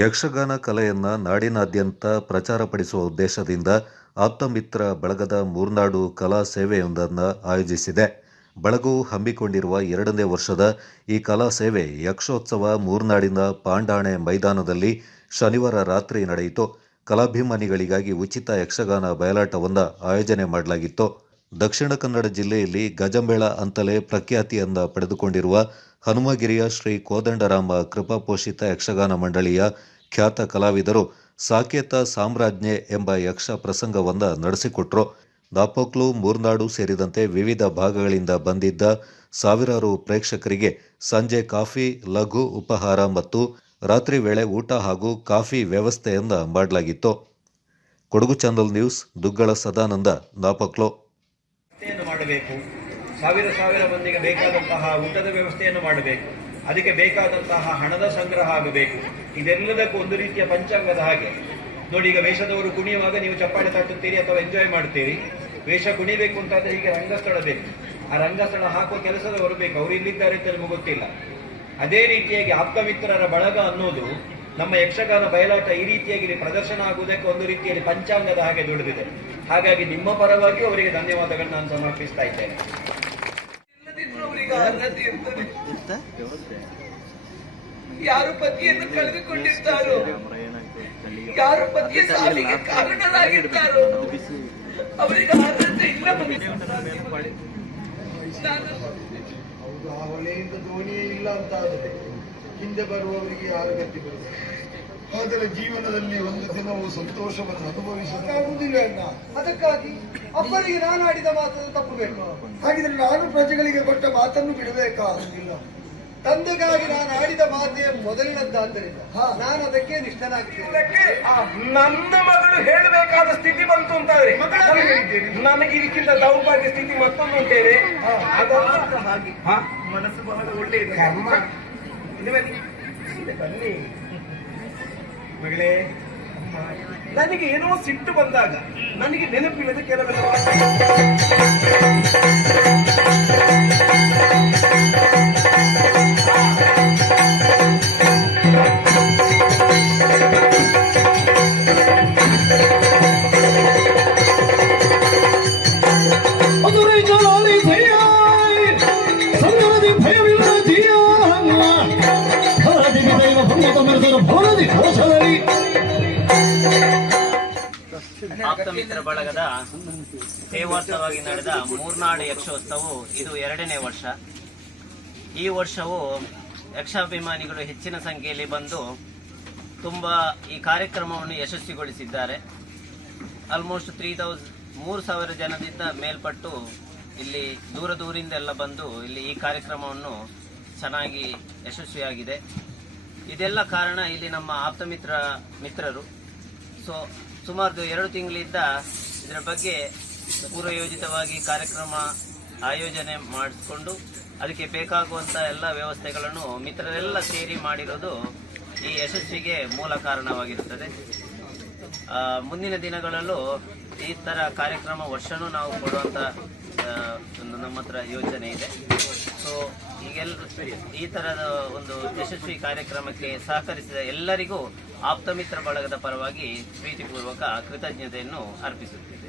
ಯಕ್ಷಗಾನ ಕಲೆಯನ್ನು ನಾಡಿನಾದ್ಯಂತ ಪ್ರಚಾರಪಡಿಸುವ ಉದ್ದೇಶದಿಂದ ಆಪ್ತಮಿತ್ರ ಬಳಗದ ಮೂರ್ನಾಡು ಕಲಾ ಸೇವೆಯೊಂದನ್ನು ಆಯೋಜಿಸಿದೆ. ಬಳಗವು ಹಮ್ಮಿಕೊಂಡಿರುವ 2ನೇ ವರ್ಷದ ಈ ಕಲಾ ಸೇವೆ ಯಕ್ಷೋತ್ಸವ ಮೂರ್ನಾಡಿನ ಪಾಂಡಾಣೆ ಮೈದಾನದಲ್ಲಿ ಶನಿವಾರ ರಾತ್ರಿ ನಡೆಯಿತು. ಕಲಾಭಿಮಾನಿಗಳಿಗಾಗಿ ಉಚಿತ ಯಕ್ಷಗಾನ ಬಯಲಾಟವನ್ನು ಆಯೋಜನೆ ಮಾಡಲಾಗಿತ್ತು. ದಕ್ಷಿಣ ಕನ್ನಡ ಜಿಲ್ಲೆಯಲ್ಲಿ ಗಜಮೇಳ ಅಂತಲೇ ಪ್ರಖ್ಯಾತಿಯನ್ನು ಪಡೆದುಕೊಂಡಿರುವ ಹನುಮಗಿರಿಯ ಶ್ರೀ ಕೋದಂಡರಾಮ ಕೃಪಾಪೋಷಿತ ಯಕ್ಷಗಾನ ಮಂಡಳಿಯ ಖ್ಯಾತ ಕಲಾವಿದರು ಸಾಕೇತ ಸಾಮ್ರಾಜ್ಞೆ ಎಂಬ ಯಕ್ಷ ಪ್ರಸಂಗವನ್ನು ನಡೆಸಿಕೊಟ್ರು. ದಾಪೋಕ್ಲು, ಮೂರ್ನಾಡು ಸೇರಿದಂತೆ ವಿವಿಧ ಭಾಗಗಳಿಂದ ಬಂದಿದ್ದ ಸಾವಿರಾರು ಪ್ರೇಕ್ಷಕರಿಗೆ ಸಂಜೆ ಕಾಫಿ, ಲಘು ಉಪಹಾರ ಮತ್ತು ರಾತ್ರಿ ವೇಳೆ ಊಟ ಹಾಗೂ ಕಾಫಿ ವ್ಯವಸ್ಥೆಯನ್ನು ಮಾಡಲಾಗಿತ್ತು. Kodagu channel news, Duggala Sadananda, Napoklu. ಮಾಡಬೇಕು, ಸಾವಿರ ಮಂದಿಗೆ ಬೇಕಾದಂತಹ ಊಟದ ವ್ಯವಸ್ಥೆಯನ್ನು ಮಾಡಬೇಕು, ಅದಕ್ಕೆ ಬೇಕಾದಂತಹ ಹಣದ ಸಂಗ್ರಹ ಆಗಬೇಕು. ಇದೆಲ್ಲದಕ್ಕೂ ಒಂದು ರೀತಿಯ ಪಂಚಾಂಗದ ಹಾಗೆ ನೋಡಿ. ಈಗ ವೇಷದವರು ಕುಣಿಯುವಾಗ ನೀವು ಚಪ್ಪಾಳೆ ತಟ್ಟುತ್ತೀರಿ ಅಥವಾ ಎಂಜಾಯ್ ಮಾಡ್ತೀರಿ. ವೇಷ ಕುಣಿಬೇಕು ಅಂತಾದ್ರೆ ಹೀಗೆ ರಂಗಸ್ಥಳ ಬೇಕು. ಆ ರಂಗಸ್ಥಳ ಹಾಕುವ ಕೆಲಸದವರು ಬೇಕು. ಅವರು ಇಲ್ಲಿದ್ದಾರೆ ಅಂತ ನಮಗೆ ಗೊತ್ತಿಲ್ಲ. ಅದೇ ರೀತಿಯಾಗಿ ಆಪ್ತಮಿತ್ರರ ಬಳಗ ಅನ್ನೋದು ನಮ್ಮ ಯಕ್ಷಗಾನ ಬಯಲಾಟ ಈ ರೀತಿಯಾಗಿ ಪ್ರದರ್ಶನ ಆಗುವುದಕ್ಕೆ ಒಂದು ರೀತಿಯಲ್ಲಿ ಪಂಚಾಂಗದ ಹಾಗೆ ದುಡಿದಿದೆ. ಹಾಗಾಗಿ ನಿಮ್ಮ ಪರವಾಗಿ ಅವರಿಗೆ ಧನ್ಯವಾದಗಳನ್ನ ನಾನು ಸಮರ್ಪಿಸ್ತಾ ಇದ್ದೇನೆ. ಯಾರು ಪತಿಯನ್ನು ಕಳೆದುಕೊಂಡಿರ್ತಾರೋ, ಯಾರು ಪತಿಯ ಸಾವಿಗೆ ಕಾರಣರಾಗಿರ್ತಾರೋ ಅವರಿಗೆ ಅರ್ಹತೆ ಇಲ್ಲ. ಆ ಹೊಳೆಯಿಂದ ದೋಣಿಯೇ ಇಲ್ಲ ಅಂತ ಆದರೆ ಹಿಂದೆ ಬರುವವರಿಗೆ ಯಾರು ಗತಿ ಬರುವುದು? ಆದರೆ ಜೀವನದಲ್ಲಿ ಒಂದು ದಿನವೂ ಸಂತೋಷವನ್ನು ಅನುಭವಿಸಲಾಗುವುದಿಲ್ಲ ಅಣ್ಣ. ಅದಕ್ಕಾಗಿ ಅಪ್ಪನಿಗೆ ನಾನು ಆಡಿದ ಮಾತನ್ನು ತಪ್ಪಬೇಕು. ಹಾಗಿದ್ರೆ ನಾನು ಪ್ರಜೆಗಳಿಗೆ ಕೊಟ್ಟ ಮಾತನ್ನು ಬಿಡಬೇಕಾಗಿಲ್ಲ. ತಂದೆಗಾಗಿ ನಾನು ಆಡಿದ ಮಾತೇ ಮೊದಲಿನದ್ದಾದ್ದರಿಂದ ನಾನು ಅದಕ್ಕೆ ನಿಷ್ಠನಾಗಿದ್ದೇನೆ. ನನ್ನ ಮಗಳು ಹೇಳಬೇಕಾದ ಸ್ಥಿತಿ ಬಂತು ಅಂತಾದ್ರೆ ನನಗೆ ಇದಕ್ಕಿಂತ ದೌರ್ಭಾಗ್ಯ ಸ್ಥಿತಿ ಮತ್ತೊಂದು ಅಂತೇವೆ. ಹಾಗೆ ಮನಸ್ಸು ಬಹಳ ಒಳ್ಳೆಯದು. ಬನ್ನಿ ಮಗಳೇ, ನನಗೆ ಏನೋ ಸಿಟ್ಟು ಬಂದಾಗ ನನಗೆ ನೆನಪಿಲ್ಲದ ಕೆಲವೆಲ್ಲ ಆಪ್ತಮಿತ್ರ ಬಳಗದ ಸೇವಾರ್ಥವಾಗಿ ನಡೆದ ಮೂರ್ನಾಡು ಯಕ್ಷೋತ್ಸವವು ಇದು 2ನೇ ವರ್ಷ. ಈ ವರ್ಷವು ಯಕ್ಷಾಭಿಮಾನಿಗಳು ಹೆಚ್ಚಿನ ಸಂಖ್ಯೆಯಲ್ಲಿ ಬಂದು ತುಂಬಾ ಈ ಕಾರ್ಯಕ್ರಮವನ್ನು ಯಶಸ್ವಿಗೊಳಿಸಿದ್ದಾರೆ. ಆಲ್ಮೋಸ್ಟ್ 3,000 ಜನದಿಂದ ಮೇಲ್ಪಟ್ಟು ಇಲ್ಲಿ ದೂರದಿಂದೆಲ್ಲ ಬಂದು ಇಲ್ಲಿ ಈ ಕಾರ್ಯಕ್ರಮವನ್ನು ಚೆನ್ನಾಗಿ ಯಶಸ್ವಿಯಾಗಿದೆ. ಇದೆಲ್ಲ ಕಾರಣ ಇಲ್ಲಿ ನಮ್ಮ ಮಿತ್ರರು. ಸುಮಾರು 2 ತಿಂಗಳಿಂದ ಇದರ ಬಗ್ಗೆ ಪೂರ್ವಯೋಜಿತವಾಗಿ ಕಾರ್ಯಕ್ರಮ ಆಯೋಜನೆ ಮಾಡಿಕೊಂಡು ಅದಕ್ಕೆ ಬೇಕಾಗುವಂಥ ಎಲ್ಲ ವ್ಯವಸ್ಥೆಗಳನ್ನು ಮಿತ್ರರೆಲ್ಲ ಸೇರಿ ಮಾಡಿರೋದು ಈ ಯಶಸ್ವಿಗೆ ಮೂಲ ಕಾರಣವಾಗಿರುತ್ತದೆ. ಮುಂದಿನ ದಿನಗಳಲ್ಲೂ ಈ ಥರ ಕಾರ್ಯಕ್ರಮ ವರ್ಷನೂ ನಾವು ಕೊಡುವಂಥ ನಮ್ಮ ಹತ್ರ ಯೋಚನೆ ಇದೆ. ಈಗೆಲ್ಲರೂ ಈ ಥರದ ಒಂದು ಯಶಸ್ವಿ ಕಾರ್ಯಕ್ರಮಕ್ಕೆ ಸಹಕರಿಸಿದ ಎಲ್ಲರಿಗೂ ಆಪ್ತಮಿತ್ರ ಬಳಗದ ಪರವಾಗಿ ಪ್ರೀತಿಪೂರ್ವಕ ಕೃತಜ್ಞತೆಯನ್ನು ಅರ್ಪಿಸುತ್ತೇವೆ.